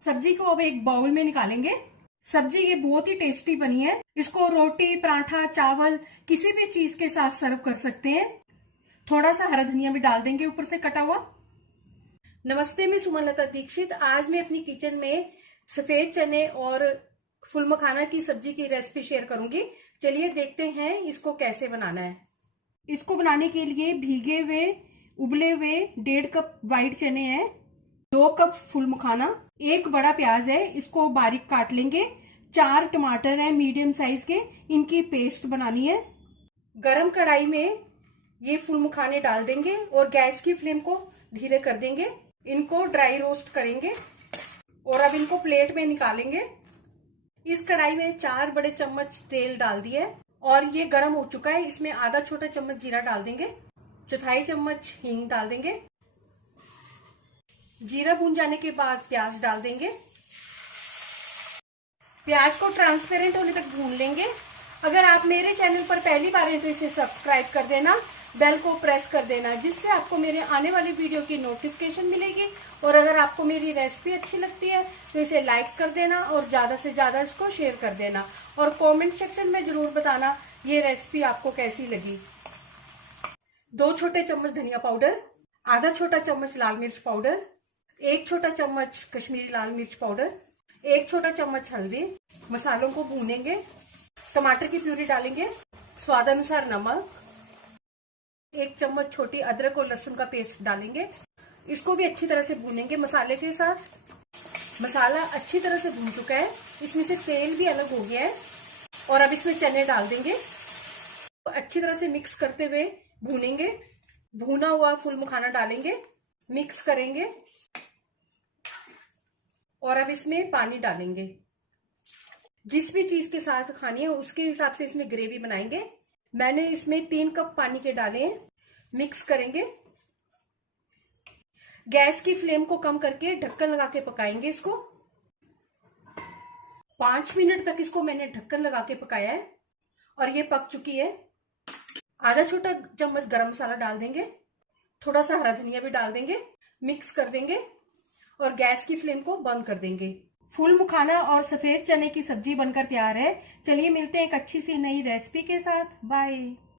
सब्जी को अब एक बाउल में निकालेंगे। सब्जी ये बहुत ही टेस्टी बनी है। इसको रोटी, पराठा, चावल किसी भी चीज के साथ सर्व कर सकते हैं। थोड़ा सा हरा धनिया भी डाल देंगे ऊपर से कटा हुआ। नमस्ते, मैं सुमनलता दीक्षित। आज मैं अपनी किचन में सफेद चने और फुल मखाना की सब्जी की रेसिपी शेयर करूंगी। चलिए देखते हैं इसको कैसे बनाना है। इसको बनाने के लिए भीगे हुए उबले हुए 1.5 कप व्हाइट चने हैं, 2 कप फुल मखाना, 1 बड़ा प्याज है, इसको बारीक काट लेंगे। 4 टमाटर हैं मीडियम साइज के, इनकी पेस्ट बनानी है। गरम कढ़ाई में ये फुल मखाने डाल देंगे और गैस की फ्लेम को धीरे कर देंगे। इनको ड्राई रोस्ट करेंगे और अब इनको प्लेट में निकालेंगे। इस कढ़ाई में 4 बड़े चम्मच तेल डाल दिए और ये गर्म हो चुका है। इसमें आधा छोटा चम्मच जीरा डाल देंगे, 1/4 चम्मच हींग डाल देंगे। जीरा भून जाने के बाद प्याज डाल देंगे। प्याज को ट्रांसपेरेंट होने तक भून लेंगे। अगर आप मेरे चैनल पर पहली बार हैं तो इसे सब्सक्राइब कर देना, बेल को प्रेस कर देना, जिससे आपको मेरे आने वाली वीडियो की नोटिफिकेशन मिलेगी। और अगर आपको मेरी रेसिपी अच्छी लगती है तो इसे लाइक कर देना और ज़्यादा से ज़्यादा इसको शेयर कर देना और कमेंट सेक्शन में ज़रूर बताना ये रेसिपी आपको कैसी लगी। 2 छोटे चम्मच धनिया पाउडर, आधा छोटा चम्मच लाल मिर्च पाउडर, 1 छोटा चम्मच कश्मीरी लाल मिर्च पाउडर, 1 छोटा चम्मच हल्दी। मसालों को भूनेंगे। टमाटर की प्यूरी डालेंगे, स्वादानुसार नमक, 1 चम्मच छोटी अदरक और लहसुन का पेस्ट डालेंगे। इसको भी अच्छी तरह से भूनेंगे मसाले के साथ। मसाला अच्छी तरह से भून चुका है, इसमें से तेल भी अलग हो गया है और अब इसमें चने डाल देंगे। तो अच्छी तरह से मिक्स करते हुए भूनेंगे। भुना हुआ फुल मखाना डालेंगे, मिक्स करेंगे और अब इसमें पानी डालेंगे। जिस भी चीज के साथ खानी है उसके हिसाब से इसमें ग्रेवी बनाएंगे। मैंने इसमें 3 कप पानी के डाले हैं। मिक्स करेंगे। गैस की फ्लेम को कम करके ढक्कन लगा के पकाएंगे इसको। 5 मिनट तक इसको मैंने ढक्कन लगा के पकाया है और ये पक चुकी है। आधा छोटा चम्मच गरम मसाला डाल देंगे, थोड़ा सा हरा धनिया भी डाल देंगे, मिक्स कर देंगे और गैस की फ्लेम को बंद कर देंगे। फुल मखाना और सफेद चने की सब्जी बनकर तैयार है। चलिए मिलते हैं एक अच्छी सी नई रेसिपी के साथ। बाय।